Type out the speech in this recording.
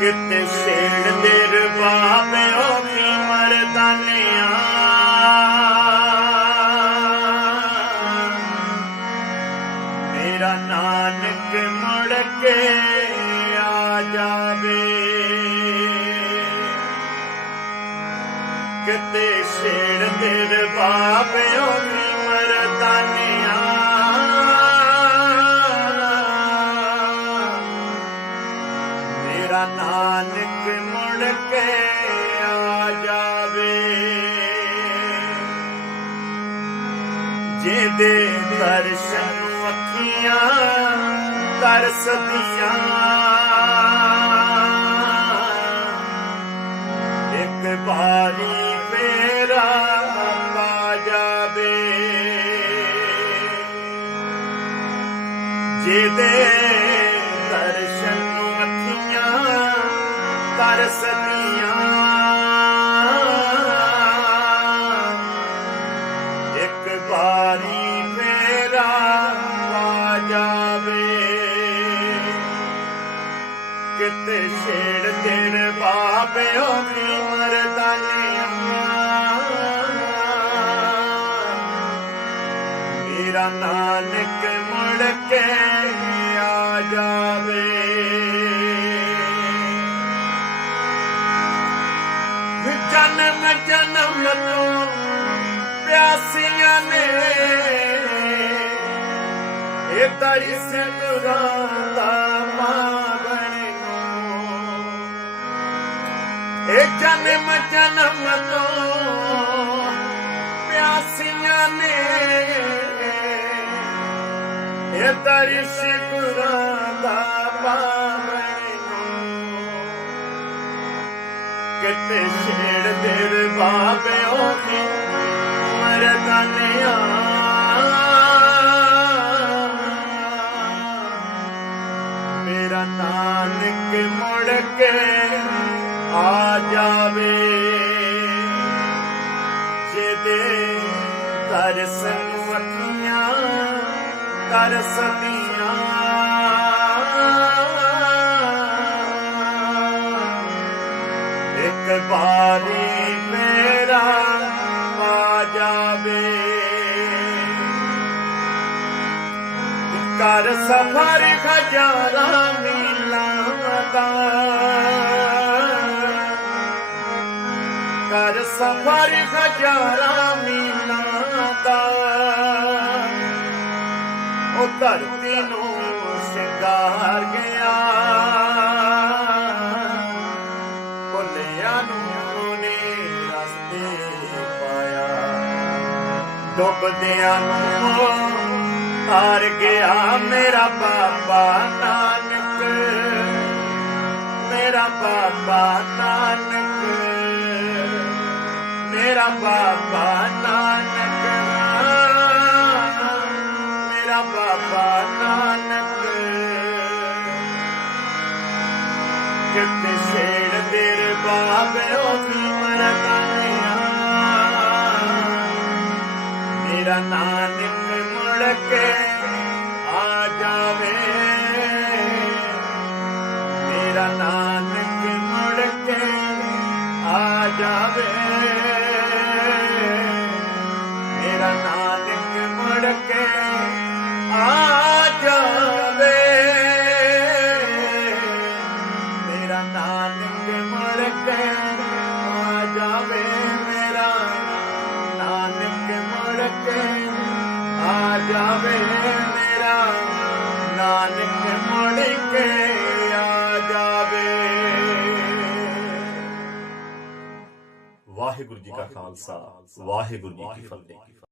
ਕਿਤੇ ਛੇੜ ਦੇ ਰਬਾਬ ਹੋ ਵੀ ਮਰਦਾਨਿਆਂ। ਮੇਰਾ ਨਾਨਕ ਮੁੜ ਕੇ ਆ ਜਾਵੇ। ਕਿਤੇ ਛੇੜ ਦੇ ਰਬਾਬ ਹੋ ਵੀ ਮਰਦਾਨਿਆਂ। ਜਿਹਦੇ ਦਰਸ਼ਨ ਅੱਖੀਆਂ ਤਰਸਦੀਆਂ ਇੱਕ ਵਾਰੀ ਫੇਰਾ ਆ ਜਾਵੇ। ਜਿਹਦੇ ਦਰਸ਼ਨ ਨੂੰ ਅੱਖੀਆਂ ਤਰਸਦੀਆਂ वे केर बाबेर हीरा नालिक मुड़वे जन में जनो ਪਿਆਸੀਆਂ ਨੇ ਇਹ ਤਰੀ ਸਿਮਰਾਂ ਦਾ ਮਾਵਣ ਇਹ ਜਨਮ ਜਨਮ ਤੋਂ ਪਿਆਸੀਆਂ ਨੇ ਇਹ ਦਰਸ਼ ਗੁਰਾਂ ਦਾ ਪਾਵਣ ਕਿਤੇ ਛੇੜ ਦੇ ਬਾਬੇ ਉਹੀ ਮਰਦਾਨਿਆ ਮੇਰਾ ਨਾਨਕ ਮੁੜ ਕੇ ਆ ਜਾਵੇ। ਜਿਹਦੇ ਦਰਸ਼ਨ ਅੱਖੀਆਂ ਤਰਸਦੀਆਂ ਇੱਕ ਬਾਰੀ ਜਾਵੇ। ਕਰ ਸਫਰ ਖਜਾਰਾ ਮੀਲਾਂ ਦਾ। ਕਰ ਸਫਰ ਖਜਾਰਾ ਮੀਲਾਂ ਦਾ। ਉਹ ਧਰਤੀ ਨੂੰ ਸ਼ਿੰਗਾਰ ਡੁੱਬਦਿਆਂ ਨੂੰ ਹਾਰ ਗਿਆ ਮੇਰਾ ਬਾਬਾ ਨਾਨਕ। ਮੇਰਾ ਬਾਬਾ ਨਾਨਕ। ਮੇਰਾ ਬਾਬਾ ਨਾਨਕ। ਮੇਰਾ ਬਾਬਾ ਨਾਨਕ। ਕਿਤੇ ਛੇੜ ਦੇ ਬਾਬੇ ਉਹ ਵੀ मुलक आजा ਜਾਵੇ ਮੇਰਾ, ਨਾਨਕ ਮੁੜ ਕੇ ਆ ਜਾਵੇ। ਵਾਹਿਗੁਰੂ ਜੀ ਕਾ ਖਾਲਸਾ, ਵਾਹਿਗੁਰੂ ਜੀ ਕੀ ਫਤਿਹ।